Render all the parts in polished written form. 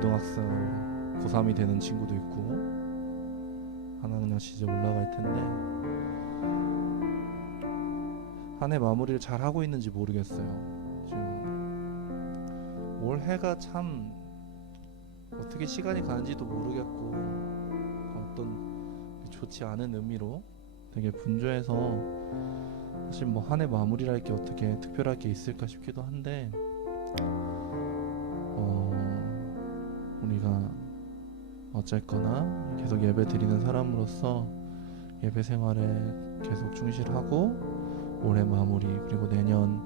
고등학생 고3이 되는 친구도 있고 한 학년씩 이제 올라갈 텐데 한 해 마무리를 잘 하고 있는지 모르겠어요. 지금 올 해가 참 어떻게 시간이 가는지도 모르겠고 어떤 좋지 않은 의미로 되게 분주해서 사실 뭐 한 해 마무리랄 게 어떻게 특별할 게 있을까 싶기도 한데 우리가 어쨌거나 계속 예배 드리는 사람으로서 예배 생활에 계속 충실하고 올해 마무리 그리고 내년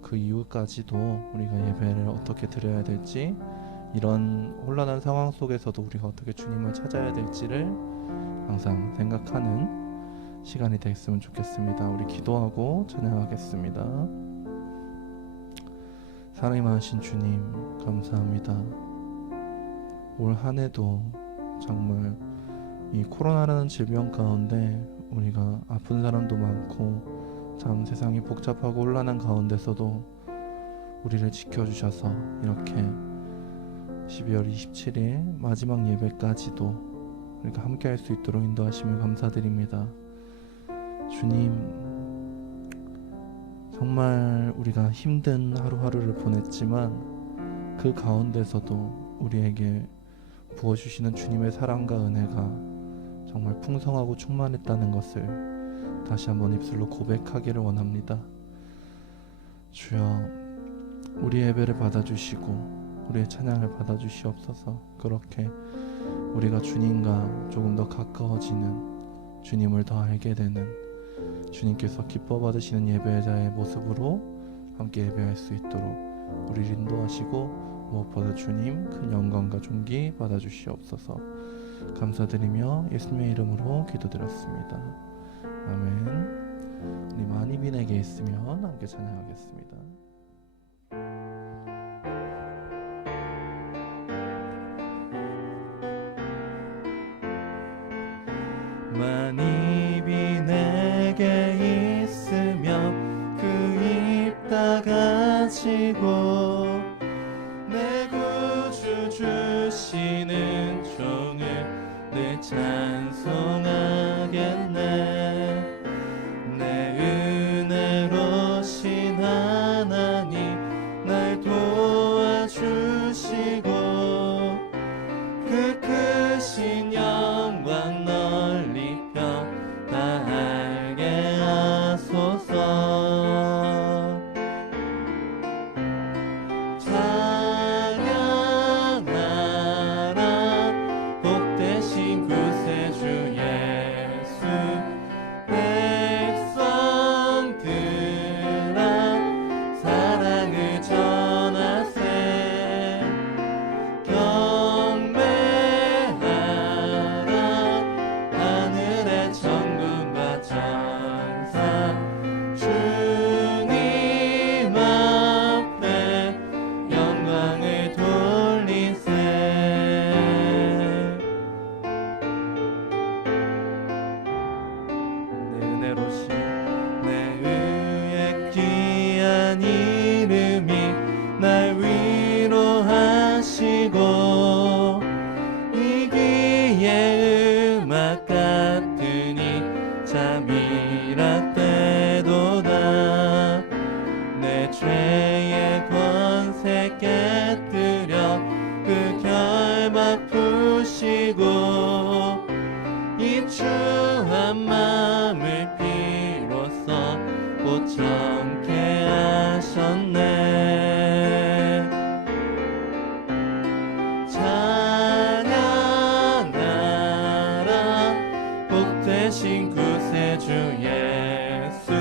그 이후까지도 우리가 예배를 어떻게 드려야 될지 이런 혼란한 상황 속에서도 우리가 어떻게 주님을 찾아야 될지를 항상 생각하는 시간이 됐으면 좋겠습니다. 우리 기도하고 찬양하겠습니다. 사랑이 많으신 주님 감사합니다. 올 한 해도 정말 이 코로나라는 질병 가운데 우리가 아픈 사람도 많고 참 세상이 복잡하고 혼란한 가운데서도 우리를 지켜주셔서 이렇게 12월 27일 마지막 예배까지도 우리가 함께 할 수 있도록 인도하심을 감사드립니다. 주님, 정말 우리가 힘든 하루하루를 보냈지만 그 가운데서도 우리에게 부어주시는 주님의 사랑과 은혜가 정말 풍성하고 충만했다는 것을 다시 한번 입술로 고백하기를 원합니다. 주여, 우리 예배를 받아주시고 우리의 찬양을 받아주시옵소서. 그렇게 우리가 주님과 조금 더 가까워지는, 주님을 더 알게 되는, 주님께서 기뻐 받으시는 예배자의 모습으로 함께 예배할 수 있도록 우리를 인도하시고 무엇보다 주님 큰 영광과 존귀 받아주시옵소서. 감사드리며 예수님의 이름으로 기도드렸습니다. 아멘. 우리 많이 빈에게 있으면 함께 찬양하겠습니다. 많이 빈에게 있으면 그 입 다 가지고 내 구주 주시는 종을 늘 찬송하겠네. 내 은혜로신 하나님 날 도와주시고 그 크신 영광 널리 다 알게 하소서. 죄의 권세 깨뜨려 그 결박 푸시고 이 추한 마음을 비로소 고청케 하셨네. 찬양하라 복되신 구세주 예수.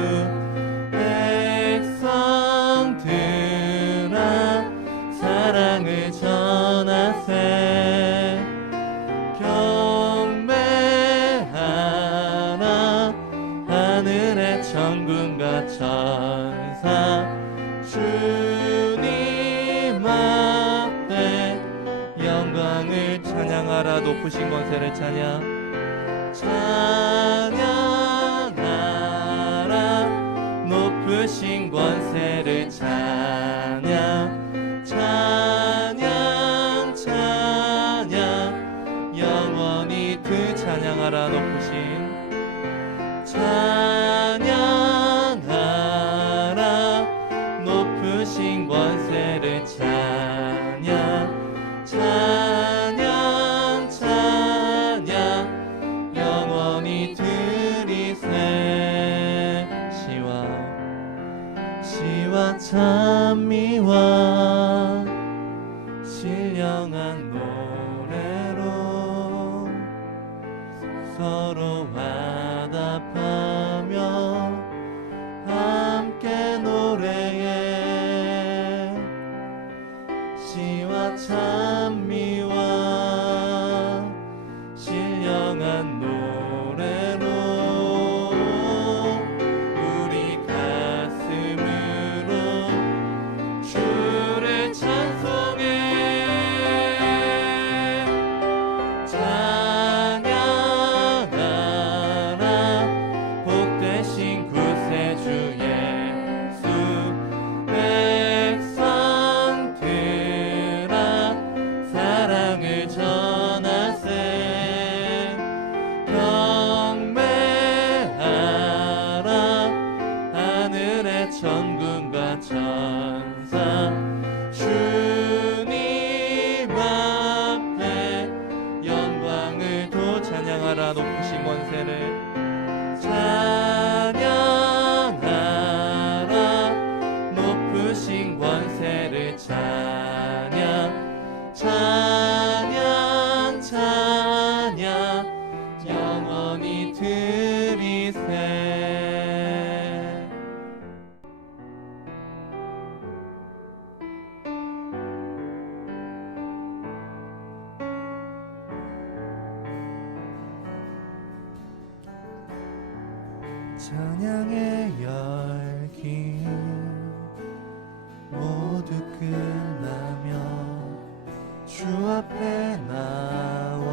사랑을 전하세. 경배하라 하늘의 천군과 천사 주님 앞에 영광을 찬양하라. 높으신 권세를 찬양하라. 높으신 권세를 찬양 찬양 찬양 신령한 노래로 서로 화답하며 함께 노래해 시와 찬미와 신령한 노래로 우리 가슴으로 주를 찬송해 찬양하라 복되신 구세주 예수 백성들아 사랑을 전하세 경배하라 하늘의 천군과 천사 주님 앞에 영광을 도 찬양하라 높으신 권세를 찬양하라 높으신 권세를 찬양 찬양 찬양 영원히 드리세 찬양의 열기 모두 끝나며 주 앞에 나와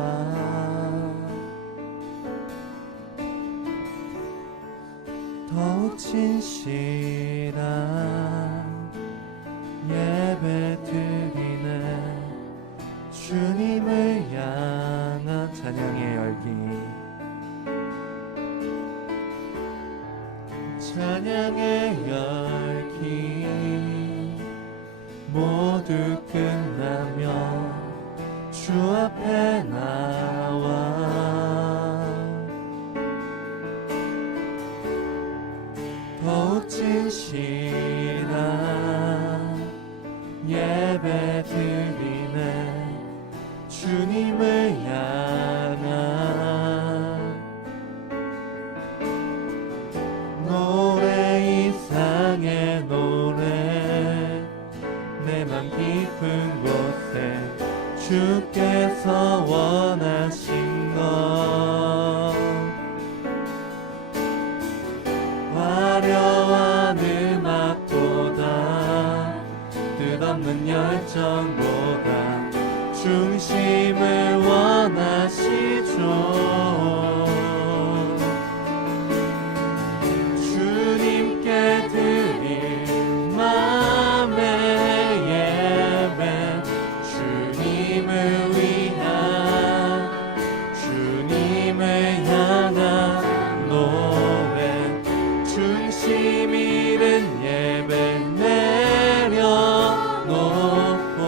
더욱 진실한 예배 드리네 주님을 향한 찬양의 열기 찬양의 열기 모두 끝나며 주 앞에 나와 더욱 진실한 예배 드리네 주님을 향한 노래 이상의 노래 내 맘 깊은 곳에 주께서 원하신 것 화려한 음악보다 뜻없는 열정보다 중심을 원하시죠 주님께 드릴 마음의 예배 주님을 위한 주님을 향한 노래 중심 잃은 예배 내려놓고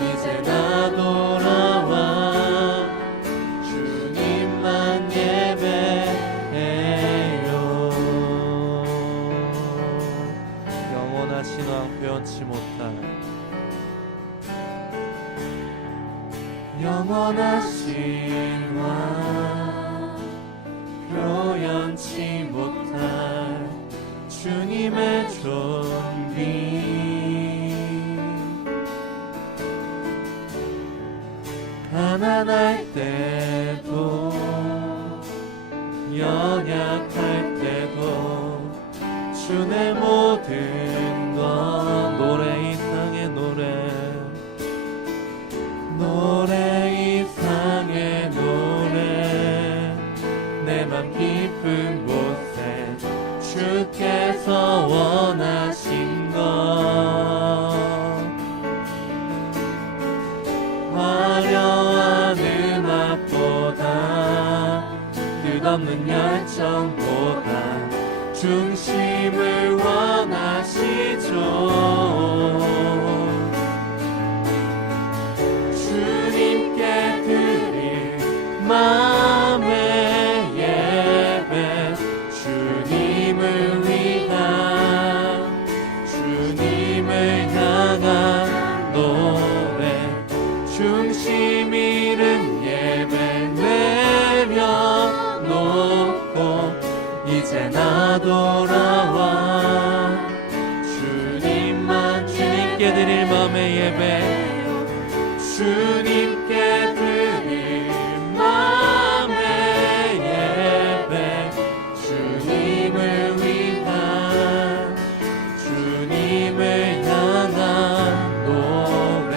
이제 나 돌아와 주님만 예배해요 영원하신 왕 표현치 못할 영원하신 왕 표현치 못할 주님의 존귀 가난할 때도 연약할 때도 주의 모든 것 노래 이상의 노래 이상의 노래 내 맘 깊은 곳에 주께서 원하신 것 화려한 음악보다 뜻없는 열정보다 중심을 원하시죠 주님께 드릴 마음의 예배 주님을 위한 주님을 향한 노래 돌아와 주님만 주님께 드릴 마음의 예배 주님께 드릴 마음의 예배 주님을 위한 주님을 향한 노래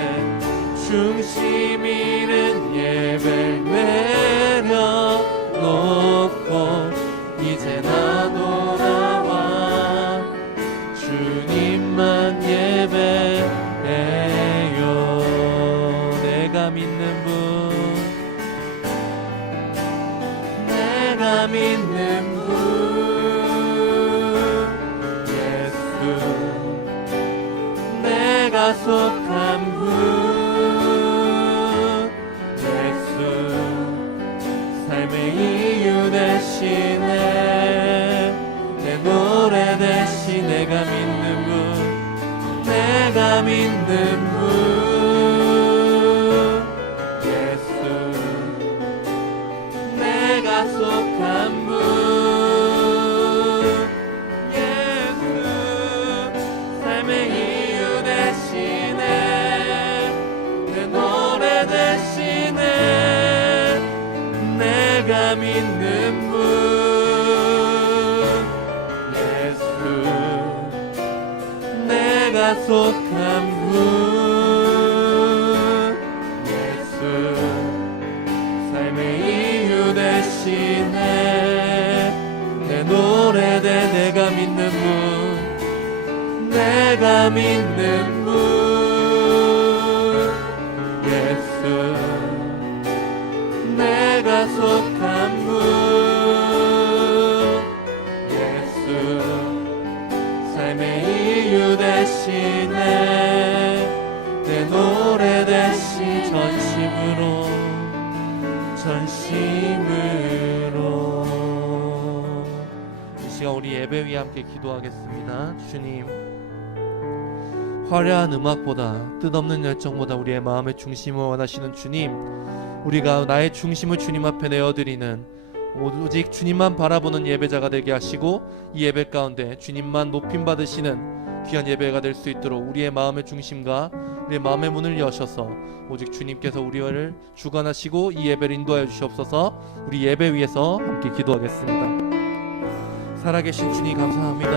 중심 있는 예배 내려놓고 이제 나 돌아와 주님만 예배해요. 내가 믿는 분 내가 믿는 분 예수 내가 속한 분 예수 삶의 이유 대신에 내 노래 대신 내가 믿는 분 내가 믿는 분 예수 내가 속한 분 예수 삶의 이유 대신에 내 노래 대신에 내가 믿는 분 예수 내가 속한 분 예수 삶의 이유 대신에 내 노래 대 내가 믿는 분 내가 믿는 분 예수 내가 속한 분 예수 삶의 이유 대신에 내 노래 대신 전심으로 이 시간 우리 예배 위에 함께 기도하겠습니다. 주님 화려한 음악보다 뜻없는 열정보다 우리의 마음의 중심을 원하시는 주님 우리가 나의 중심을 주님 앞에 내어드리는 오직 주님만 바라보는 예배자가 되게 하시고 이 예배 가운데 주님만 높임 받으시는 귀한 예배가 될 수 있도록 우리의 마음의 중심과 우리의 마음의 문을 여셔서 오직 주님께서 우리를 주관하시고 이 예배를 인도하여 주시옵소서. 우리 예배 위에서 함께 기도하겠습니다. 살아계신 주님 감사합니다.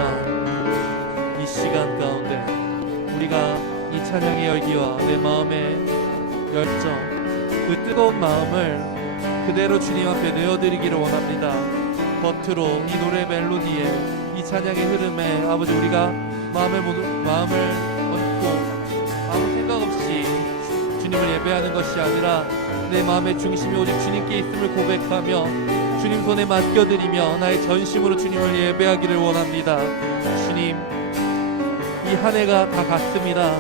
이 시간 가운데 우리가 이 찬양의 열기와 내 마음의 열정 그 뜨거운 마음을 그대로 주님 앞에 내어드리기를 원합니다. 겉으로 이 노래 멜로디에 이 찬양의 흐름에 아버지 우리가 마음을 얹고 아무 생각 없이 주님을 예배하는 것이 아니라 내 마음의 중심이 오직 주님께 있음을 고백하며 주님 손에 맡겨드리며 나의 전심으로 주님을 예배하기를 원합니다. 주님 이 한 해가 다 갔습니다.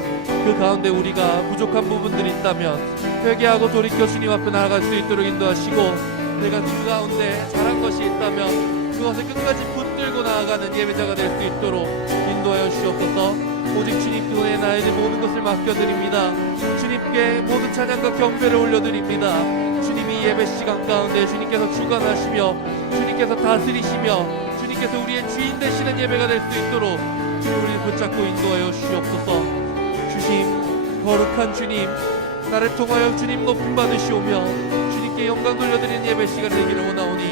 그 가운데 우리가 부족한 부분들이 있다면 회개하고 돌이켜 주님 앞에 나아갈 수 있도록 인도하시고 내가 그 가운데 잘한 것이 있다면 그것을 끝까지 붙들고 나아가는 예배자가 될 수 있도록 인도하여 주시옵소서. 오직 주님 손에 나의 모든 것을 맡겨드립니다. 주님께 모든 찬양과 경배를 올려드립니다. 주님이 예배 시간 가운데 주님께서 주관하시며 주님께서 다스리시며 주님께서 우리의 주인 되시는 예배가 될 수 있도록 주님 우리를 붙잡고 인도하여 주시옵소서. 주님 거룩한 주님 나를 통하여 주님 높임 받으시오며 주님께 영광 돌려드리는 예배 시간 되기를 원하오니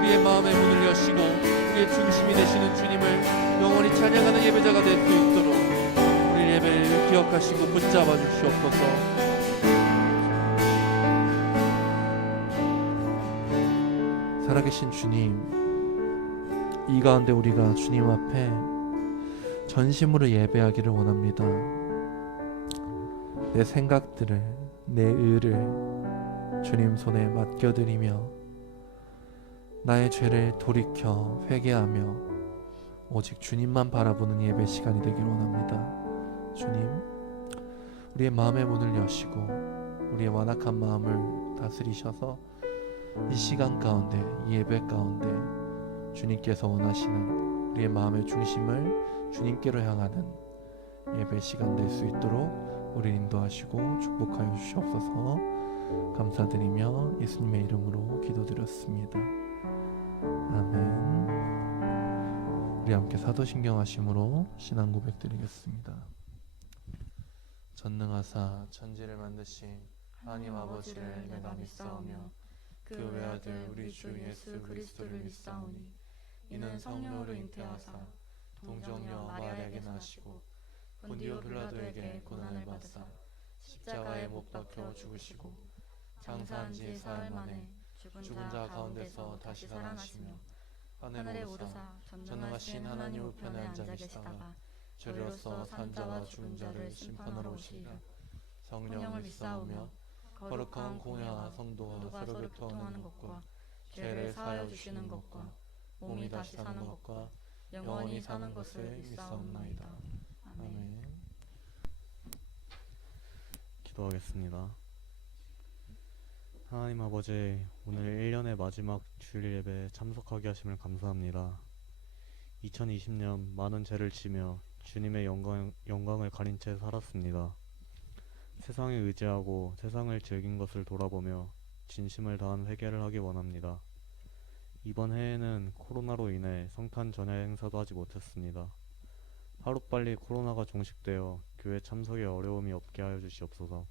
우리의 마음의 문을 여시고 우리의 중심이 되시는 주님을 영원히 찬양하는 예배자가 될 수 있도록 우리 예배를 기억하시고 붙잡아 주시옵소서. 살아계신 주님 이 가운데 우리가 주님 앞에 전심으로 예배하기를 원합니다. 내 생각들을 내 의를 주님 손에 맡겨드리며 나의 죄를 돌이켜 회개하며 오직 주님만 바라보는 예배 시간이 되기를 원합니다. 주님 우리의 마음의 문을 여시고 우리의 완악한 마음을 다스리셔서 이 시간 가운데 이 예배 가운데 주님께서 원하시는 우리의 마음의 중심을 주님께로 향하는 예배 시간 될 수 있도록 우리를 인도하시고 축복하여 주시옵소서. 감사드리며 예수님의 이름으로 기도드렸습니다. 아멘. 우리 함께 사도신경하심으로 신앙 고백드리겠습니다. 전능하사 천지를 만드신 하나님 아버지를 내가 믿사오며 그 외아들 우리 주 예수 그리스도를 믿사오니 이는 성령으로 잉태하사 동정녀 마리아에게 나시고 본디오 빌라도에게 고난을 받으사 십자가에 못 박혀 죽으시고 장사한 지 사흘 만에 죽은 자 가운데서 다시 살아나시며 하늘에 오르사 전능하신 하나님 우편에 앉아 계시다가 저리로서 산자와 죽은 자를 심판하러 오시리라. 성령을 믿사오며 거룩한 공회와 성도와 서로 교통하는 것과 죄를 사하여 주시는 것과 몸이 다시 사는 것과 영원히 사는 것을 믿사옵나이다. 아멘. 기도하겠습니다. 하나님 아버지, 오늘 1년의 마지막 주일 예배에 참석하게 하심을 감사합니다. 2020년 많은 죄를 지며 주님의 영광을 가린 채 살았습니다. 세상에 의지하고 세상을 즐긴 것을 돌아보며 진심을 다한 회개를 하기 원합니다. 이번 해에는 코로나로 인해 성탄 전야 행사도 하지 못했습니다. 하루빨리 코로나가 종식되어 교회 참석에 어려움이 없게 하여 주시옵소서.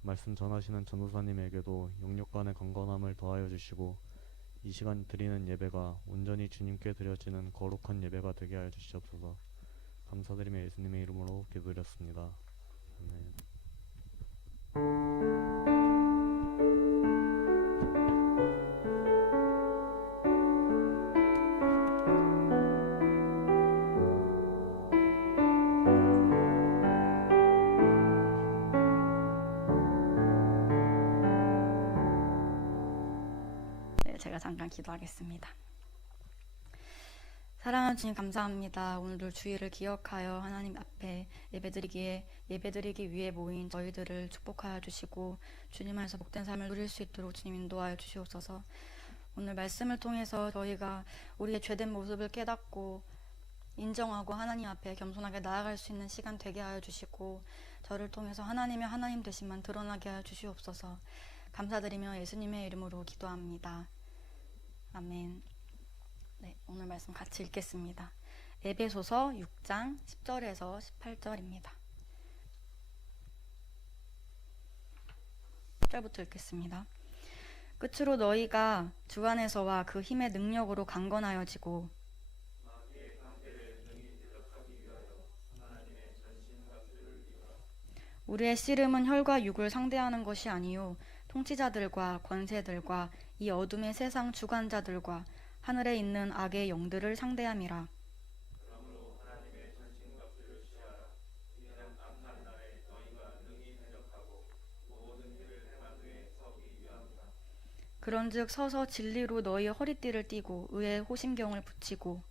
말씀 전하시는 전도사님에게도 영육간의 강건함을 더하여 주시고 이 시간 드리는 예배가 온전히 주님께 드려지는 거룩한 예배가 되게 하여 주시옵소서. 감사드리며 예수님의 이름으로 기도드렸습니다. 아멘. 제가 잠깐 기도하겠습니다. 사랑하는 주님 감사합니다. 오늘도 주일을 기억하여 하나님 앞에 예배드리기 위해 모인 저희들을 축복하여 주시고 주님 안에서 복된 삶을 누릴 수 있도록 주님 인도하여 주시옵소서. 오늘 말씀을 통해서 저희가 우리의 죄된 모습을 깨닫고 인정하고 하나님 앞에 겸손하게 나아갈 수 있는 시간 되게 하여 주시고 저를 통해서 하나님의 하나님 되심만 드러나게 하여 주시옵소서. 감사드리며 예수님의 이름으로 기도합니다. 아멘. 네, 오늘 말씀 같이 읽겠습니다. 에베소서 6장 10절에서 18절입니다. 10절부터 읽겠습니다. 끝으로 너희가 주 안에서와 그 힘의 능력으로 강건하여지고 우리의 씨름은 혈과 육을 상대하는 것이 아니요 통치자들과 권세들과 이 어둠의 세상 주관자들과 하늘에 있는 악의 영들을 상대함이라. 그런즉 서서 진리로 너희의 허리띠를 띠고 의의 호심경을 붙이고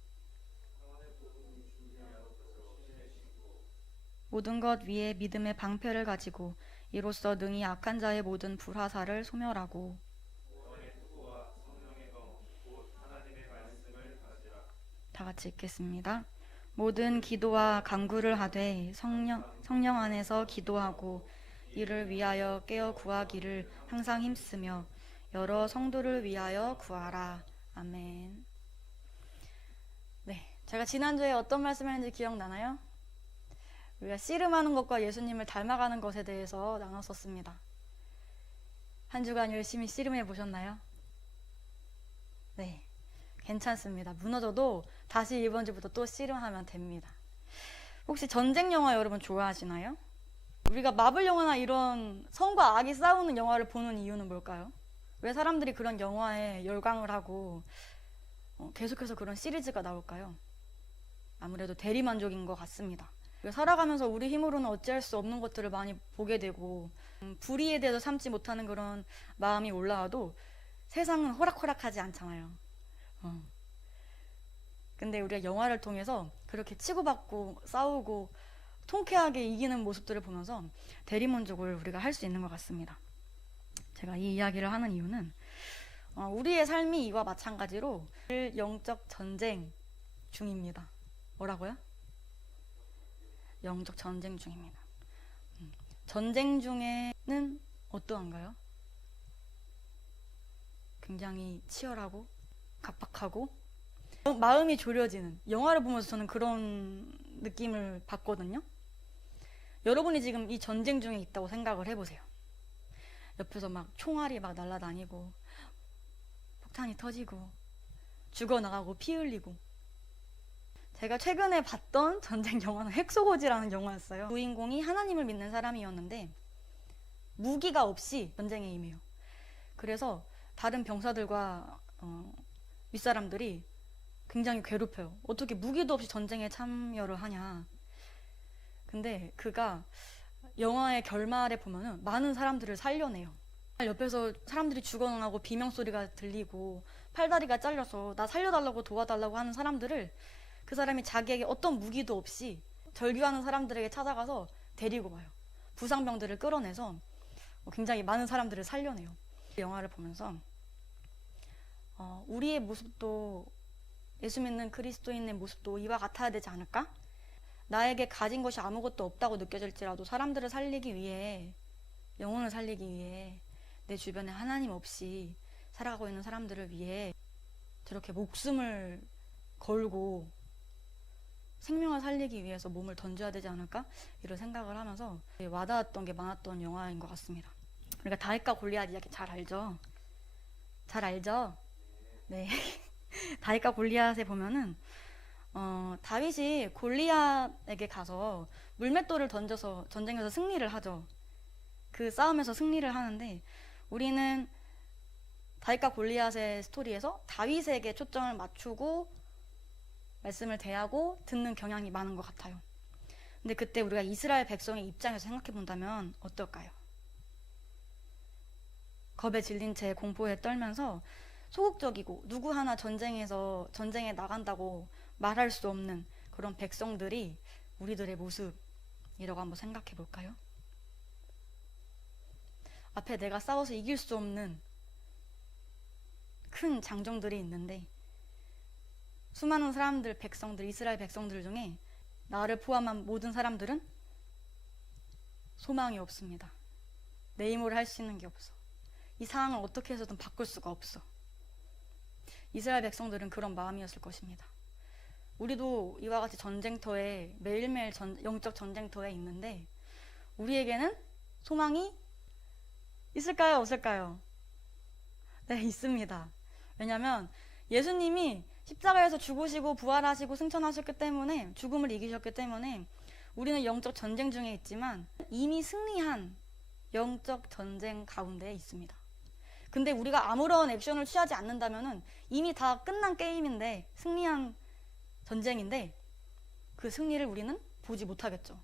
모든 것 위에 믿음의 방패를 가지고 이로써 능히 악한 자의 모든 불화살을 소멸하고 다 같이 읽겠습니다. 모든 기도와 간구를 하되 성령 안에서 기도하고 이를 위하여 깨어 구하기를 항상 힘쓰며 여러 성도를 위하여 구하라. 아멘. 네, 제가 지난주에 어떤 말씀을 했는지 기억나나요? 우리가 씨름하는 것과 예수님을 닮아가는 것에 대해서 나눴었습니다. 한 주간 열심히 씨름해 보셨나요? 네, 괜찮습니다. 무너져도 다시 이번 주부터 또 씨름하면 됩니다. 혹시 전쟁 영화 여러분 좋아하시나요? 우리가 마블 영화나 이런 성과 악이 싸우는 영화를 보는 이유는 뭘까요? 왜 사람들이 그런 영화에 열광을 하고 계속해서 그런 시리즈가 나올까요? 아무래도 대리만족인 것 같습니다. 살아가면서 우리 힘으로는 어찌할 수 없는 것들을 많이 보게 되고 불의에 대해서 참지 못하는 그런 마음이 올라와도 세상은 호락호락하지 않잖아요. 근데 우리가 영화를 통해서 그렇게 치고받고 싸우고 통쾌하게 이기는 모습들을 보면서 대리만족을 우리가 할 수 있는 것 같습니다. 제가 이 이야기를 하는 이유는 우리의 삶이 이와 마찬가지로 영적 전쟁 중입니다. 뭐라고요? 영적 전쟁 중입니다. 전쟁 중에는 어떠한가요? 굉장히 치열하고 각박하고 마음이 졸여지는 영화를 보면서 저는 그런 느낌을 받거든요. 여러분이 지금 이 전쟁 중에 있다고 생각을 해보세요. 옆에서 막 총알이 막 날아다니고 폭탄이 터지고 죽어나가고 피 흘리고. 제가 최근에 봤던 전쟁 영화는 헥소고지라는 영화였어요. 주인공이 하나님을 믿는 사람이었는데 무기가 없이 전쟁에 임해요. 그래서 다른 병사들과 윗사람들이 굉장히 괴롭혀요. 어떻게 무기도 없이 전쟁에 참여를 하냐. 근데 그가 영화의 결말에 보면은 많은 사람들을 살려내요. 옆에서 사람들이 죽어나가고 비명소리가 들리고 팔다리가 잘려서 나 살려달라고 도와달라고 하는 사람들을 그 사람이 자기에게 어떤 무기도 없이 절규하는 사람들에게 찾아가서 데리고 와요. 부상병들을 끌어내서 굉장히 많은 사람들을 살려내요. 영화를 보면서 우리의 모습도 예수 믿는 그리스도인의 모습도 이와 같아야 되지 않을까? 나에게 가진 것이 아무것도 없다고 느껴질지라도 사람들을 살리기 위해, 영혼을 살리기 위해 내 주변에 하나님 없이 살아가고 있는 사람들을 위해 저렇게 목숨을 걸고 생명을 살리기 위해서 몸을 던져야 되지 않을까? 이런 생각을 하면서 와닿았던 게 많았던 영화인 것 같습니다. 우리가 다윗과 골리앗 이야기 잘 알죠? 잘 알죠? 네. 다윗과 골리앗에 보면은 다윗이 골리앗에게 가서 물맷돌을 던져서 전쟁에서 승리를 하죠. 그 싸움에서 승리를 하는데 우리는 다윗과 골리앗의 스토리에서 다윗에게 초점을 맞추고 말씀을 대하고 듣는 경향이 많은 것 같아요. 근데 그때 우리가 이스라엘 백성의 입장에서 생각해 본다면 어떨까요? 겁에 질린 채 공포에 떨면서 소극적이고 누구 하나 전쟁에 나간다고 말할 수 없는 그런 백성들이 우리들의 모습이라고 한번 생각해 볼까요? 앞에 내가 싸워서 이길 수 없는 큰 장정들이 있는데 수많은 사람들, 백성들, 이스라엘 백성들 중에 나를 포함한 모든 사람들은 소망이 없습니다. 내 힘으로 할 수 있는 게 없어. 이 상황을 어떻게 해서든 바꿀 수가 없어. 이스라엘 백성들은 그런 마음이었을 것입니다. 우리도 이와 같이 전쟁터에 매일매일 영적 전쟁터에 있는데 우리에게는 소망이 있을까요? 없을까요? 네, 있습니다. 왜냐하면 예수님이 십자가에서 죽으시고 부활하시고 승천하셨기 때문에, 죽음을 이기셨기 때문에 우리는 영적 전쟁 중에 있지만 이미 승리한 영적 전쟁 가운데 있습니다. 근데 우리가 아무런 액션을 취하지 않는다면은 이미 다 끝난 게임인데, 승리한 전쟁인데 그 승리를 우리는 보지 못하겠죠.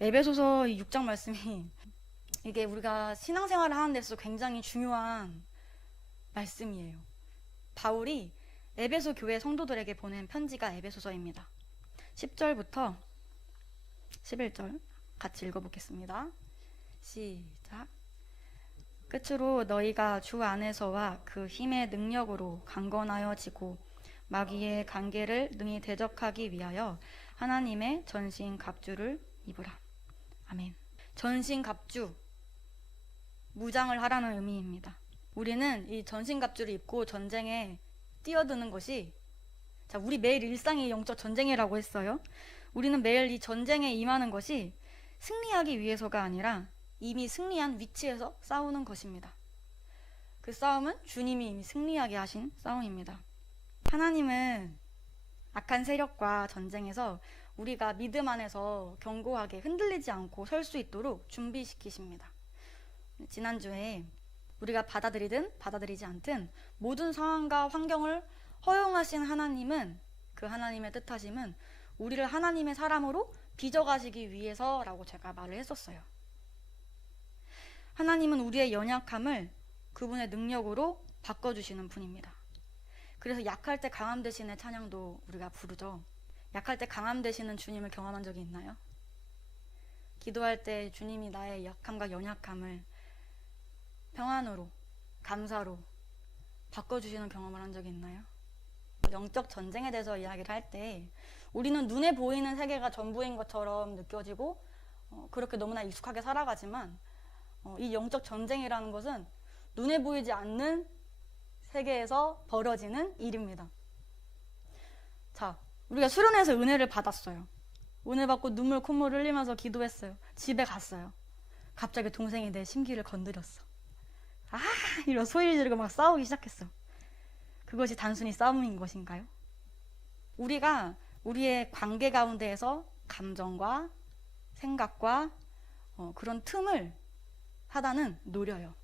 에베소서 6장 말씀이 이게 우리가 신앙생활을 하는 데 있어서 굉장히 중요한 말씀이에요. 바울이 에베소 교회 성도들에게 보낸 편지가 에베소서입니다. 10절부터 11절 같이 읽어보겠습니다. 시작. 끝으로 너희가 주 안에서와 그 힘의 능력으로 강건하여지고 마귀의 관계를 능히 대적하기 위하여 하나님의 전신 갑주를 입으라. 아멘. 전신 갑주, 무장을 하라는 의미입니다. 우리는 이 전신 갑주를 입고 전쟁에 뛰어드는 것이, 자, 우리 매일 일상이 영적 전쟁이라고 했어요. 우리는 매일 이 전쟁에 임하는 것이 승리하기 위해서가 아니라 이미 승리한 위치에서 싸우는 것입니다. 그 싸움은 주님이 이미 승리하게 하신 싸움입니다. 하나님은 악한 세력과 전쟁에서 우리가 믿음 안에서 견고하게 흔들리지 않고 설 수 있도록 준비시키십니다. 지난주에 우리가 받아들이든 받아들이지 않든 모든 상황과 환경을 허용하신 하나님은, 그 하나님의 뜻하심은 우리를 하나님의 사람으로 빚어가시기 위해서라고 제가 말을 했었어요. 하나님은 우리의 연약함을 그분의 능력으로 바꿔주시는 분입니다. 그래서 약할 때 강함 되시는 찬양도 우리가 부르죠. 약할 때 강함 되시는 주님을 경험한 적이 있나요? 기도할 때 주님이 나의 약함과 연약함을 평안으로, 감사로 바꿔주시는 경험을 한 적이 있나요? 영적 전쟁에 대해서 이야기를 할 때 우리는 눈에 보이는 세계가 전부인 것처럼 느껴지고 그렇게 너무나 익숙하게 살아가지만 이 영적 전쟁이라는 것은 눈에 보이지 않는 세계에서 벌어지는 일입니다. 자, 우리가 수련회에서 은혜를 받았어요. 은혜 받고 눈물 콧물 흘리면서 기도했어요. 집에 갔어요. 갑자기 동생이 내 심기를 건드렸어. 아, 이런 소리 지르고 막 싸우기 시작했어. 그것이 단순히 싸움인 것인가요? 우리가 우리의 관계 가운데에서 감정과 생각과 그런 틈을 사단은 노려요.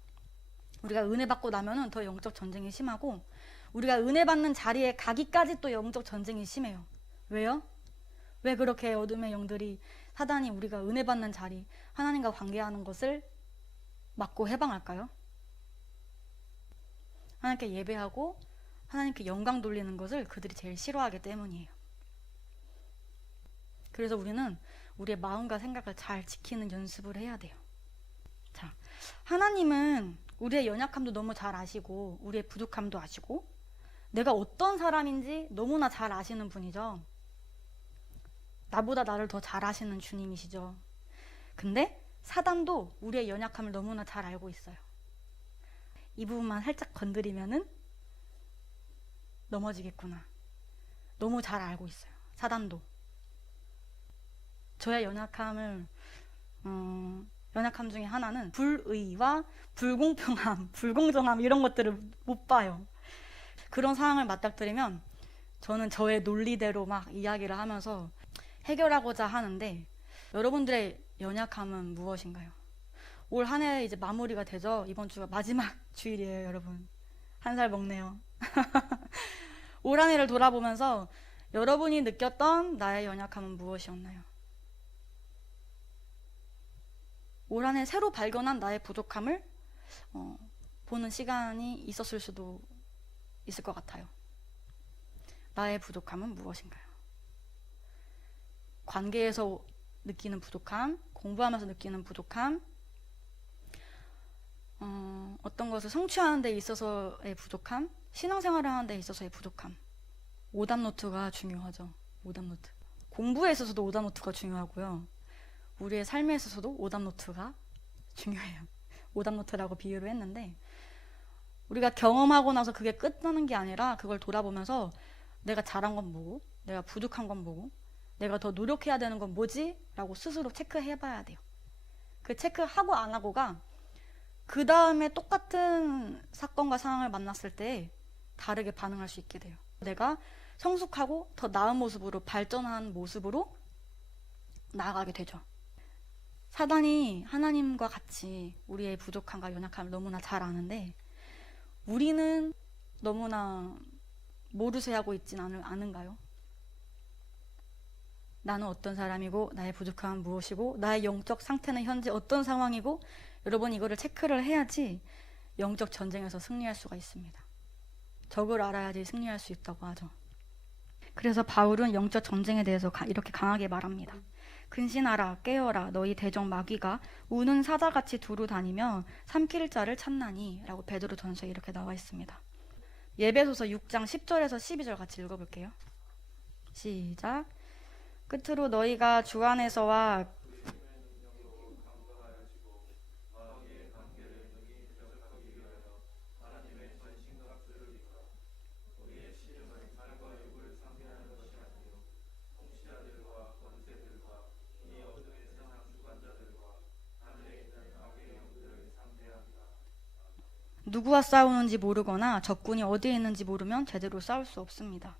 우리가 은혜 받고 나면은 더 영적 전쟁이 심하고, 우리가 은혜 받는 자리에 가기까지 또 영적 전쟁이 심해요. 왜요? 왜 그렇게 어둠의 영들이, 사단이 우리가 은혜 받는 자리, 하나님과 관계하는 것을 막고 해방할까요? 하나님께 예배하고 하나님께 영광 돌리는 것을 그들이 제일 싫어하기 때문이에요. 그래서 우리는 우리의 마음과 생각을 잘 지키는 연습을 해야 돼요. 자, 하나님은 우리의 연약함도 너무 잘 아시고 우리의 부족함도 아시고 내가 어떤 사람인지 너무나 잘 아시는 분이죠. 나보다 나를 더 잘 아시는 주님이시죠. 근데 사단도 우리의 연약함을 너무나 잘 알고 있어요. 이 부분만 살짝 건드리면은 넘어지겠구나. 너무 잘 알고 있어요. 사단도. 저의 연약함을 연약함 중에 하나는 불의와 불공평함, 불공정함 이런 것들을 못 봐요. 그런 상황을 맞닥뜨리면 저는 저의 논리대로 막 이야기를 하면서 해결하고자 하는데, 여러분들의 연약함은 무엇인가요? 올 한 해 이제 마무리가 되죠. 이번 주가 마지막 주일이에요, 여러분. 한 살 먹네요. 올 한 해를 돌아보면서 여러분이 느꼈던 나의 연약함은 무엇이었나요? 올 한 해 새로 발견한 나의 부족함을 보는 시간이 있었을 수도 있을 것 같아요. 나의 부족함은 무엇인가요? 관계에서 느끼는 부족함, 공부하면서 느끼는 부족함, 어떤 것을 성취하는 데 있어서의 부족함, 신앙생활을 하는 데 있어서의 부족함. 오답노트가 중요하죠. 오답노트. 공부에 있어서도 오답노트가 중요하고요. 우리의 삶에 있어서도 오답노트가 중요해요. 오답노트라고 비유를 했는데, 우리가 경험하고 나서 그게 끝나는 게 아니라 그걸 돌아보면서 내가 잘한 건 뭐고, 내가 부족한 건 뭐고, 내가 더 노력해야 되는 건 뭐지? 라고 스스로 체크해봐야 돼요. 그 체크하고 안 하고가 그 다음에 똑같은 사건과 상황을 만났을 때 다르게 반응할 수 있게 돼요. 내가 성숙하고 더 나은 모습으로, 발전한 모습으로 나아가게 되죠. 사단이 하나님과 같이 우리의 부족함과 연약함을 너무나 잘 아는데, 우리는 너무나 모르쇠하고 있진 않은가요? 나는 어떤 사람이고, 나의 부족함은 무엇이고, 나의 영적 상태는 현재 어떤 상황이고, 여러분 이거를 체크를 해야지 영적 전쟁에서 승리할 수가 있습니다. 적을 알아야지 승리할 수 있다고 하죠. 그래서 바울은 영적 전쟁에 대해서 이렇게 강하게 말합니다. 근신하라, 깨어라, 너희 대적 마귀가 우는 사자같이 두루 다니며 삼킬 자를 찾나니, 라고 베드로전서에 이렇게 나와 있습니다. 예배소서 6장 10절에서 12절 같이 읽어볼게요. 시작. 끝으로 너희가 주 안에서와 누구와 싸우는지 모르거나 적군이 어디에 있는지 모르면 제대로 싸울 수 없습니다.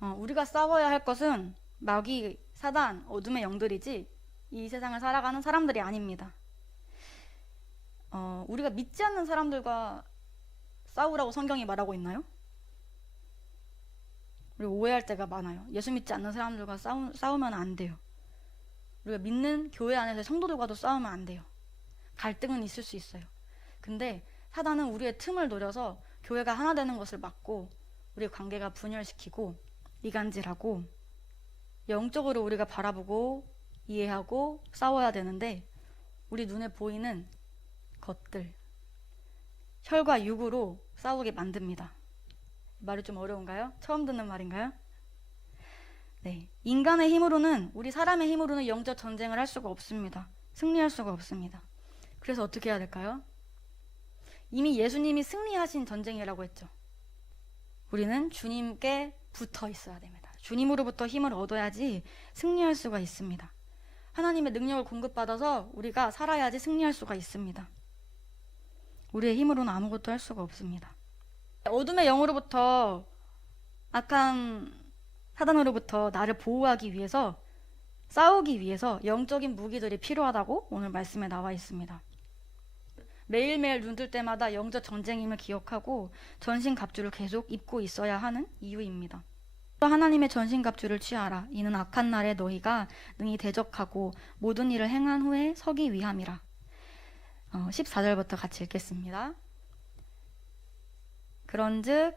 우리가 싸워야 할 것은 마귀, 사단, 어둠의 영들이지 이 세상을 살아가는 사람들이 아닙니다. 우리가 믿지 않는 사람들과 싸우라고 성경이 말하고 있나요? 우리가 오해할 때가 많아요. 예수 믿지 않는 사람들과 싸우면 안 돼요. 우리가 믿는 교회 안에서 성도들과도 싸우면 안 돼요. 갈등은 있을 수 있어요. 근데 사단은 우리의 틈을 노려서 교회가 하나 되는 것을 막고, 우리의 관계가 분열시키고 이간질하고, 영적으로 우리가 바라보고 이해하고 싸워야 되는데, 우리 눈에 보이는 것들, 혈과 육으로 싸우게 만듭니다. 말이 좀 어려운가요? 처음 듣는 말인가요? 네, 인간의 힘으로는, 우리 사람의 힘으로는 영적 전쟁을 할 수가 없습니다. 승리할 수가 없습니다. 그래서 어떻게 해야 될까요? 이미 예수님이 승리하신 전쟁이라고 했죠. 우리는 주님께 붙어 있어야 됩니다. 주님으로부터 힘을 얻어야지 승리할 수가 있습니다. 하나님의 능력을 공급받아서 우리가 살아야지 승리할 수가 있습니다. 우리의 힘으로는 아무것도 할 수가 없습니다. 어둠의 영으로부터, 악한 사단으로부터 나를 보호하기 위해서, 싸우기 위해서 영적인 무기들이 필요하다고 오늘 말씀에 나와 있습니다. 매일매일 눈뜰 때마다 영적 전쟁임을 기억하고 전신갑주를 계속 입고 있어야 하는 이유입니다. 하나님의 전신갑주를 취하라. 이는 악한 날에 너희가 능히 대적하고 모든 일을 행한 후에 서기 위함이라. 14절부터 같이 읽겠습니다. 그런즉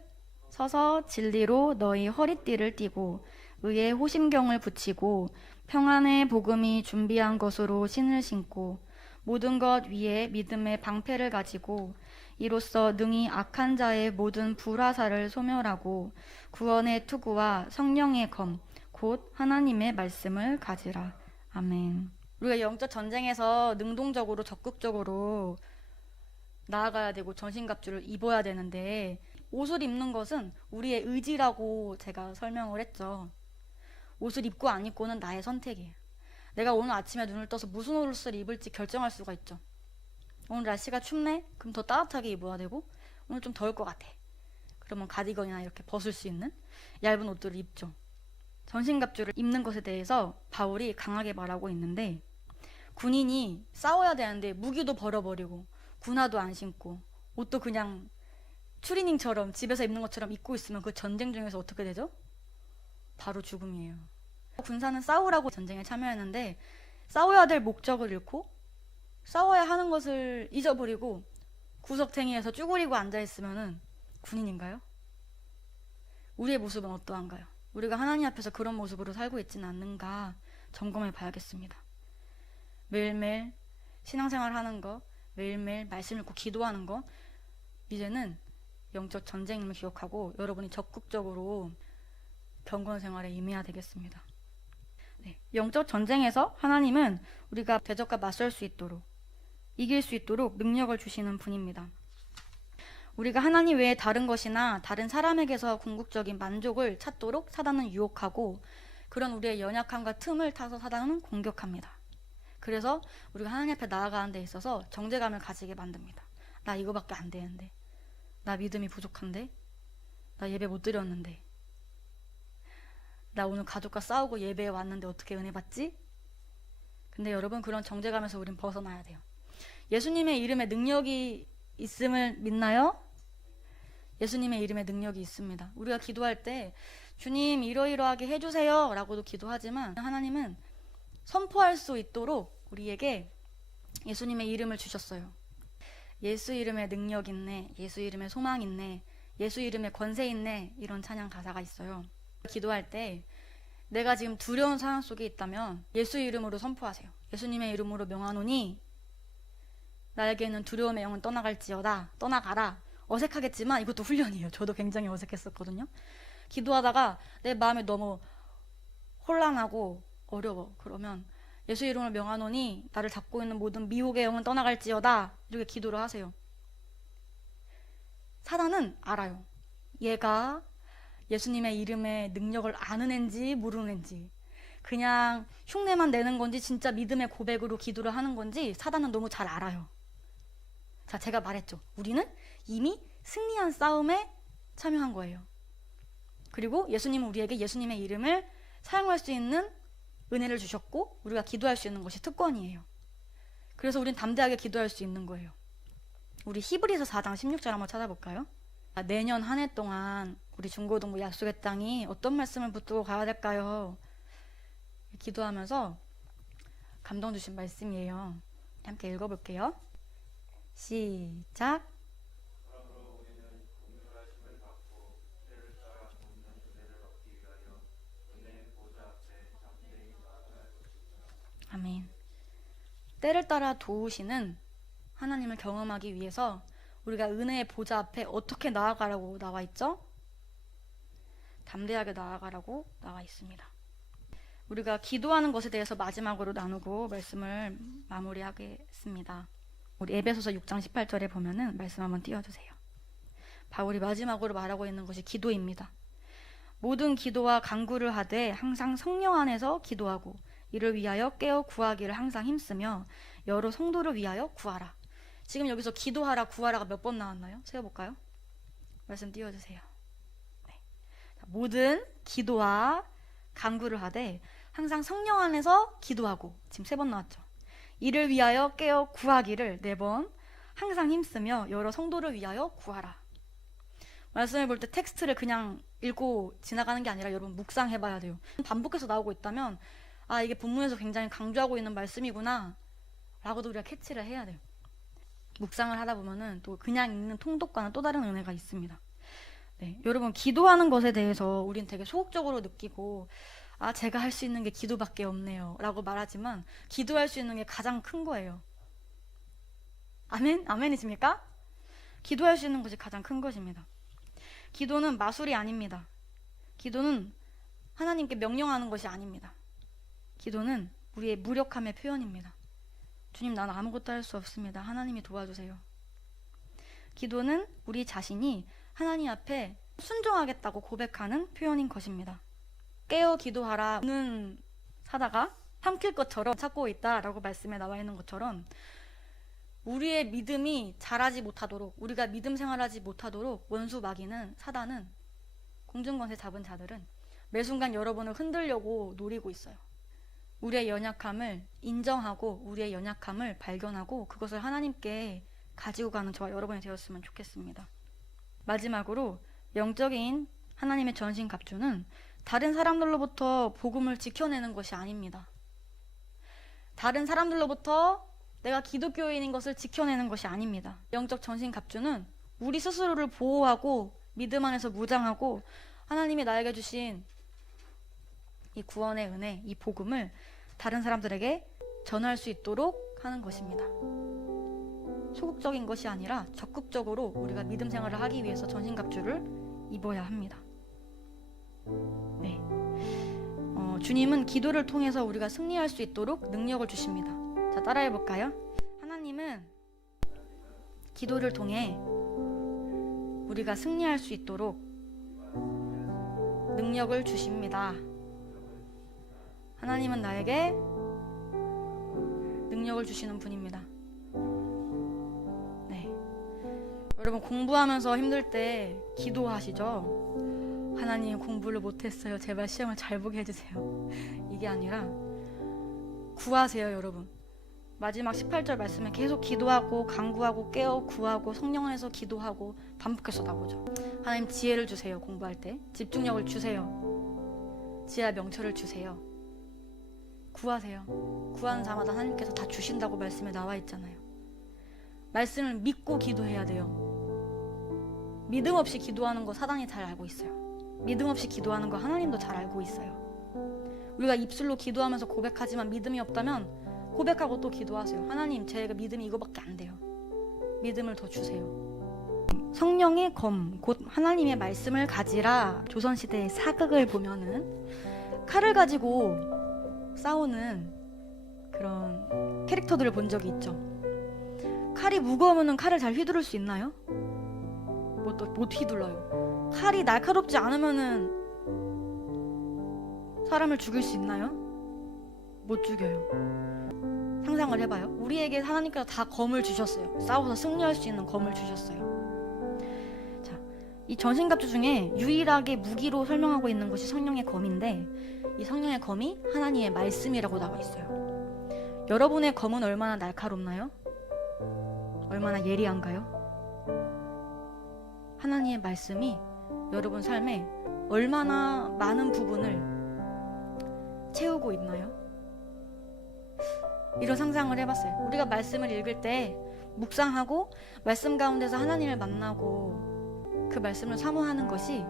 서서 진리로 너희 허리띠를 띠고 의의 호심경을 붙이고 평안의 복음이 준비한 것으로 신을 신고 모든 것 위에 믿음의 방패를 가지고 이로써 능히 악한 자의 모든 불화살을 소멸하고 구원의 투구와 성령의 검 곧 하나님의 말씀을 가지라. 아멘. 우리가 영적 전쟁에서 능동적으로 적극적으로 나아가야 되고 전신갑주를 입어야 되는데 옷을 입는 것은 우리의 의지라고 제가 설명을 했죠. 옷을 입고 안 입고는 나의 선택이에요. 내가 오늘 아침에 눈을 떠서 무슨 옷을 입을지 결정할 수가 있죠. 오늘 날씨가 춥네? 그럼 더 따뜻하게 입어야 되고, 오늘 좀 더울 것 같아. 그러면 가디건이나 이렇게 벗을 수 있는 얇은 옷들을 입죠. 전신갑주를 입는 것에 대해서 바울이 강하게 말하고 있는데, 군인이 싸워야 되는데 무기도 버려버리고 군화도 안 신고 옷도 그냥 추리닝처럼 집에서 입는 것처럼 입고 있으면 그 전쟁 중에서 어떻게 되죠? 바로 죽음이에요. 군사는 싸우라고 전쟁에 참여했는데 싸워야 될 목적을 잃고 싸워야 하는 것을 잊어버리고 구석탱이에서 쭈그리고 앉아있으면 군인인가요? 우리의 모습은 어떠한가요? 우리가 하나님 앞에서 그런 모습으로 살고 있지는 않는가 점검해 봐야겠습니다. 매일매일 신앙생활 하는 거, 매일매일 말씀 읽고 기도하는 거, 이제는 영적 전쟁임을 기억하고 여러분이 적극적으로 경건 생활에 임해야 되겠습니다. 네, 영적 전쟁에서 하나님은 우리가 대적과 맞설 수 있도록, 이길 수 있도록 능력을 주시는 분입니다. 우리가 하나님 외에 다른 것이나 다른 사람에게서 궁극적인 만족을 찾도록 사단은 유혹하고 그런 우리의 연약함과 틈을 타서 사단은 공격합니다. 그래서 우리가 하나님 앞에 나아가는 데 있어서 정죄감을 가지게 만듭니다. 나 이거밖에 안 되는데, 나 믿음이 부족한데, 나 예배 못 드렸는데, 나 오늘 가족과 싸우고 예배에 왔는데 어떻게 은혜 받지? 근데 여러분, 그런 정죄감에서 우린 벗어나야 돼요. 예수님의 이름에 능력이 있음을 믿나요? 예수님의 이름에 능력이 있습니다. 우리가 기도할 때 주님 이러이러하게 해주세요 라고도 기도하지만 하나님은 선포할 수 있도록 우리에게 예수님의 이름을 주셨어요. 예수 이름에 능력 있네, 예수 이름에 소망 있네, 예수 이름에 권세 있네, 이런 찬양 가사가 있어요. 기도할 때 내가 지금 두려운 상황 속에 있다면 예수 이름으로 선포하세요. 예수님의 이름으로 명하노니 나에게는 두려움의 영은 떠나갈지어다. 떠나가라. 어색하겠지만 이것도 훈련이에요. 저도 굉장히 어색했었거든요. 기도하다가 내 마음이 너무 혼란하고 어려워. 그러면 예수 이름을 명하노니 나를 잡고 있는 모든 미혹의 영은 떠나갈지어다. 이렇게 기도를 하세요. 사단은 알아요. 얘가 예수님의 이름의 능력을 아는 앤지 모르는 앤지, 그냥 흉내만 내는 건지 진짜 믿음의 고백으로 기도를 하는 건지 사단은 너무 잘 알아요. 자, 제가 말했죠. 우리는 이미 승리한 싸움에 참여한 거예요. 그리고 예수님은 우리에게 예수님의 이름을 사용할 수 있는 은혜를 주셨고 우리가 기도할 수 있는 것이 특권이에요. 그래서 우린 담대하게 기도할 수 있는 거예요. 우리 히브리서 4장 16절 한번 찾아볼까요? 내년 한 해 동안 우리 중고등부 약속의 땅이 어떤 말씀을 붙들고 가야 될까요? 기도하면서 감동 주신 말씀이에요. 함께 읽어볼게요. 시작. 아멘. 때를 따라 도우시는 하나님을 경험하기 위해서 우리가 은혜의 보좌 앞에 어떻게 나아가라고 나와 있죠? 담대하게 나아가라고 나와 있습니다. 우리가 기도하는 것에 대해서 마지막으로 나누고 말씀을 마무리하겠습니다. 우리 에베소서 6장 18절에 보면은 말씀 한번 띄워주세요. 바울이 마지막으로 말하고 있는 것이 기도입니다. 모든 기도와 간구를 하되 항상 성령 안에서 기도하고 이를 위하여 깨어 구하기를 항상 힘쓰며 여러 성도를 위하여 구하라. 지금 여기서 기도하라, 구하라가 몇 번 나왔나요? 세어볼까요? 말씀 띄워주세요. 네. 자, 모든 기도와 간구를 하되 항상 성령 안에서 기도하고, 지금 3번 나왔죠. 이를 위하여 깨어 구하기를 4번, 항상 힘쓰며 여러 성도를 위하여 구하라. 말씀을 볼 때 텍스트를 그냥 읽고 지나가는 게 아니라 여러분 묵상해봐야 돼요. 반복해서 나오고 있다면 아, 이게 본문에서 굉장히 강조하고 있는 말씀이구나 라고도 우리가 캐치를 해야 돼요. 묵상을 하다 보면은 또 그냥 읽는 통독과는 또 다른 은혜가 있습니다. 네, 여러분 기도하는 것에 대해서 우린 되게 소극적으로 느끼고 아, 제가 할 수 있는 게 기도밖에 없네요 라고 말하지만 기도할 수 있는 게 가장 큰 거예요. 아멘? 아멘이십니까? 기도할 수 있는 것이 가장 큰 것입니다. 기도는 마술이 아닙니다. 기도는 하나님께 명령하는 것이 아닙니다. 기도는 우리의 무력함의 표현입니다. 주님, 나는 아무것도 할 수 없습니다. 하나님이 도와주세요. 기도는 우리 자신이 하나님 앞에 순종하겠다고 고백하는 표현인 것입니다. 깨어 기도하라는 사다가 삼킬 것처럼 찾고 있다라고 말씀에 나와 있는 것처럼 우리의 믿음이 자라지 못하도록, 우리가 믿음 생활하지 못하도록 원수 마귀는, 사단은, 공중권세 잡은 자들은 매 순간 여러분을 흔들려고 노리고 있어요. 우리의 연약함을 인정하고 우리의 연약함을 발견하고 그것을 하나님께 가지고 가는 저와 여러분이 되었으면 좋겠습니다. 마지막으로 영적인 하나님의 전신갑주는 다른 사람들로부터 복음을 지켜내는 것이 아닙니다. 다른 사람들로부터 내가 기독교인인 것을 지켜내는 것이 아닙니다. 영적 전신갑주는 우리 스스로를 보호하고 믿음 안에서 무장하고 하나님이 나에게 주신 이 구원의 은혜, 이 복음을 다른 사람들에게 전할 수 있도록 하는 것입니다. 소극적인 것이 아니라 적극적으로 우리가 믿음 생활을 하기 위해서 전신갑주를 입어야 합니다. 네. 주님은 기도를 통해서 우리가 승리할 수 있도록 능력을 주십니다. 자, 따라해 볼까요? 하나님은 기도를 통해 우리가 승리할 수 있도록 능력을 주십니다. 하나님은 나에게 능력을 주시는 분입니다. 네. 여러분 공부하면서 힘들 때 기도하시죠? 하나님, 공부를 못했어요. 제발 시험을 잘 보게 해주세요. 이게 아니라 구하세요, 여러분. 마지막 18절 말씀에 계속 기도하고 간구하고 깨어 구하고 성령 안에서 기도하고 반복해서 나오죠. 하나님, 지혜를 주세요. 공부할 때 집중력을 주세요. 지혜와 명철을 주세요. 구하세요. 구하는 자마다 하나님께서 다 주신다고 말씀에 나와 있잖아요. 말씀을 믿고 기도해야 돼요. 믿음 없이 기도하는 거 사단이 잘 알고 있어요. 믿음 없이 기도하는 거 하나님도 잘 알고 있어요. 우리가 입술로 기도하면서 고백하지만 믿음이 없다면 고백하고 또 기도하세요. 하나님, 제가 믿음이 이거밖에 안 돼요. 믿음을 더 주세요. 성령의 검, 곧 하나님의 말씀을 가지라. 조선시대의 사극을 보면은 칼을 가지고 싸우는 그런 캐릭터들을 본 적이 있죠. 칼이 무거우면 칼을 잘 휘두를 수 있나요? 못 휘둘러요. 칼이 날카롭지 않으면은 사람을 죽일 수 있나요? 못 죽여요. 상상을 해봐요. 우리에게 하나님께서 다 검을 주셨어요. 싸워서 승리할 수 있는 검을 주셨어요. 자, 이 전신갑주 중에 유일하게 무기로 설명하고 있는 것이 성령의 검인데, 이 성령의 검이 하나님의 말씀이라고 나와 있어요. 여러분의 검은 얼마나 날카롭나요? 얼마나 예리한가요? 하나님의 말씀이 여러분 삶에 얼마나 많은 부분을 채우고 있나요? 이런 상상을 해봤어요. 우리가 말씀을 읽을 때 묵상하고 말씀 가운데서 하나님을 만나고 그 말씀을 사모하는 것이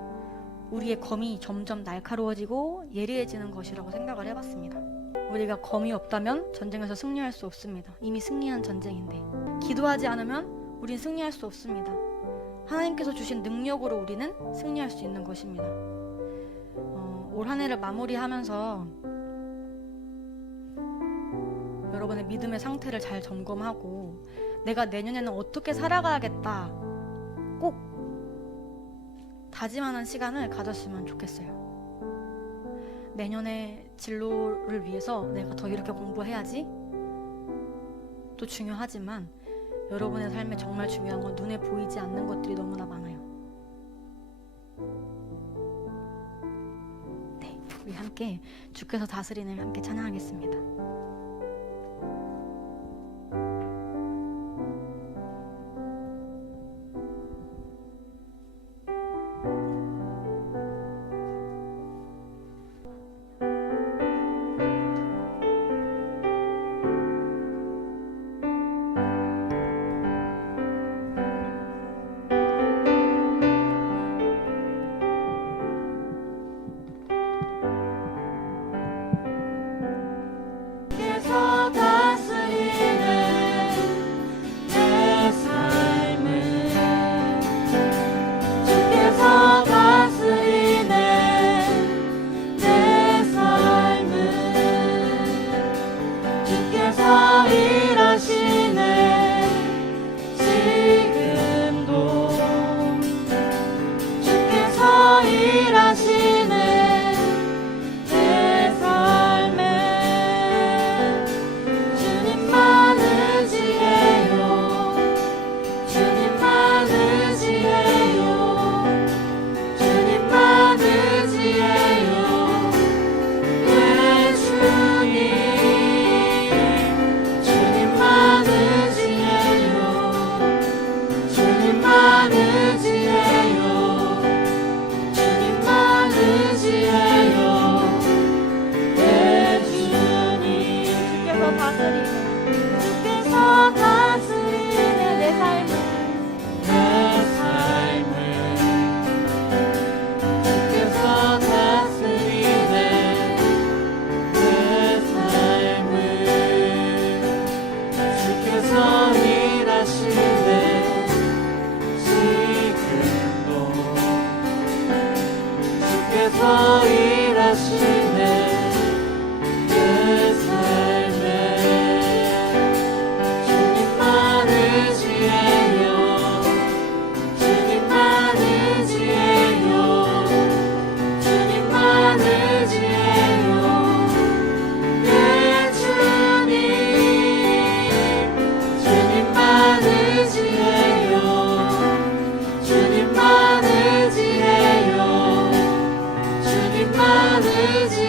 우리의 검이 점점 날카로워지고 예리해지는 것이라고 생각을 해봤습니다. 우리가 검이 없다면 전쟁에서 승리할 수 없습니다. 이미 승리한 전쟁인데 기도하지 않으면 우린 승리할 수 없습니다. 하나님께서 주신 능력으로 우리는 승리할 수 있는 것입니다. 올 한 해를 마무리하면서 여러분의 믿음의 상태를 잘 점검하고 내가 내년에는 어떻게 살아가야겠다 꼭 다짐하는 시간을 가졌으면 좋겠어요. 내년의 진로를 위해서 내가 더 이렇게 공부해야지 또 중요하지만 여러분의 삶에 정말 중요한 건 눈에 보이지 않는 것들이 너무나 많아요. 네, 우리 함께 주께서 다스리는 함께 찬양하겠습니다. 주께서 다스리는 내 삶을 주께서 다스리는 내 삶을 주께서 일하시는 지금도 주께서 일하시는 내 삶에 주님만 의지해요 주님만 의지해요 주님만 의지해요 내 주님 주님만 의지해요 주님만 의지해요 주님만 의지해요 내 주님 주께서 다스리는 주께서 다스리는 내 삶을 내 삶을 주께서 다스리는 내 삶을 주께서 일하시네 지금도 주께서 일하시네 내 삶에 주님만 의지해요 주님만 의지해요 주님만 의지해요 내 주님 주님만 의지해요 주님만 의지해요 주님만 의지해요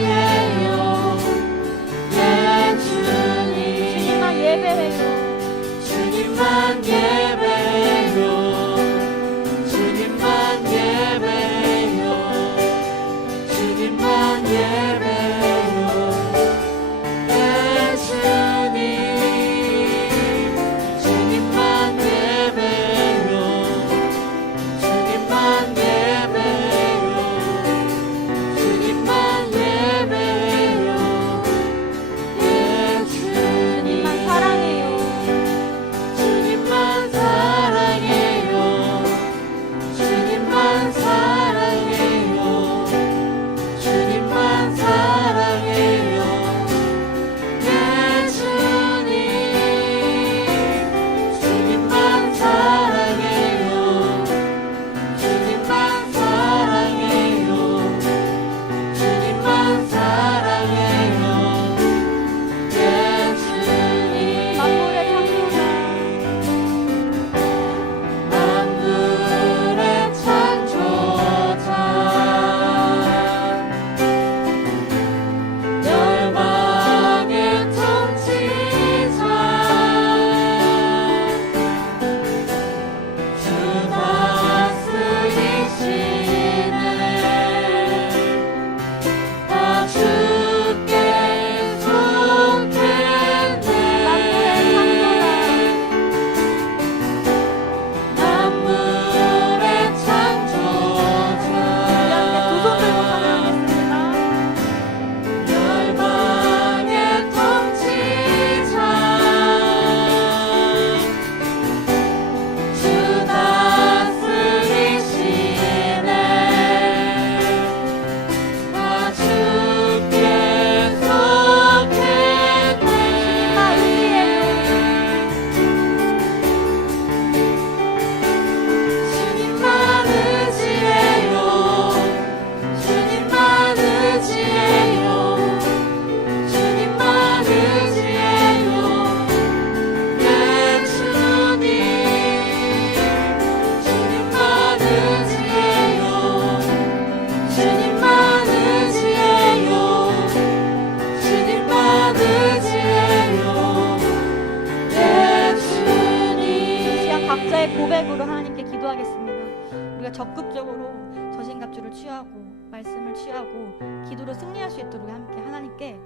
기도하겠습니다. 우리가 적극적으로 저신갑주를 취하고 말씀을 취하고 기도로 승리할 수 있도록 함께 하나님께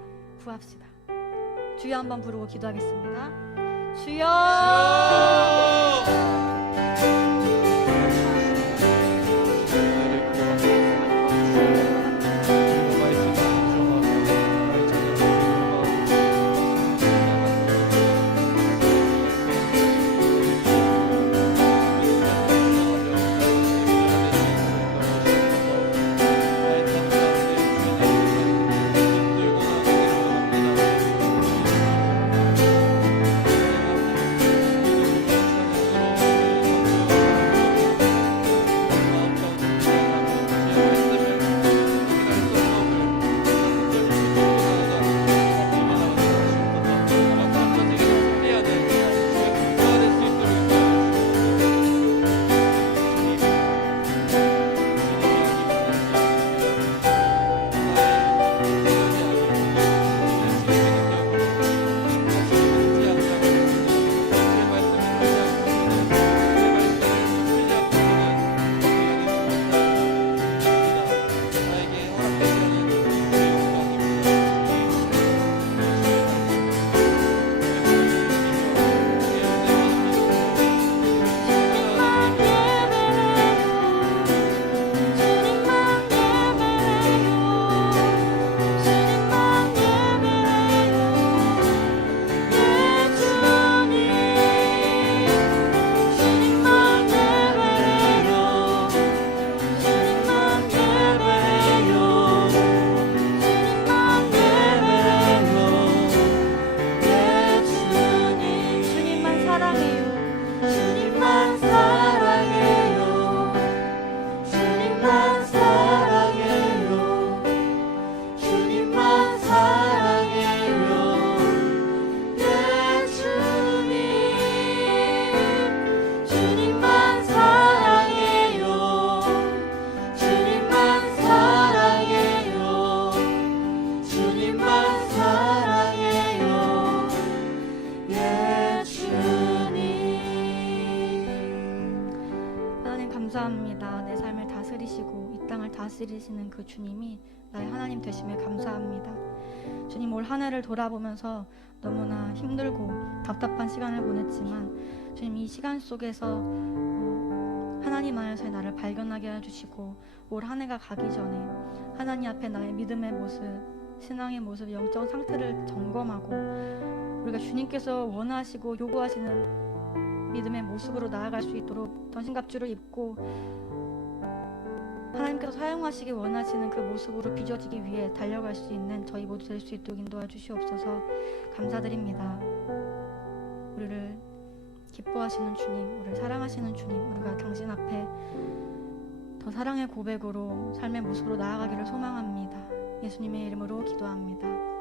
구합시다. 주여 한번 부르고 기도하겠습니다. 주여! 감사합니다. 내 삶을 다스리시고 이 땅을 다스리시는 그 주님이 나의 하나님 되심에 감사합니다. 주님, 올 한 해를 돌아보면서 너무나 힘들고 답답한 시간을 보냈지만 주님, 이 시간 속에서 하나님 안에서의 나를 발견하게 해주시고 올 한 해가 가기 전에 하나님 앞에 나의 믿음의 모습, 신앙의 모습, 영적 상태를 점검하고 우리가 주님께서 원하시고 요구하시는 믿음의 모습으로 나아갈 수 있도록 전신갑주를 입고 하나님께서 사용하시기 원하시는 그 모습으로 빚어지기 위해 달려갈 수 있는 저희 모두 될 수 있도록 인도해 주시옵소서. 감사드립니다. 우리를 기뻐하시는 주님, 우리를 사랑하시는 주님, 우리가 당신 앞에 더 사랑의 고백으로 삶의 모습으로 나아가기를 소망합니다. 예수님의 이름으로 기도합니다.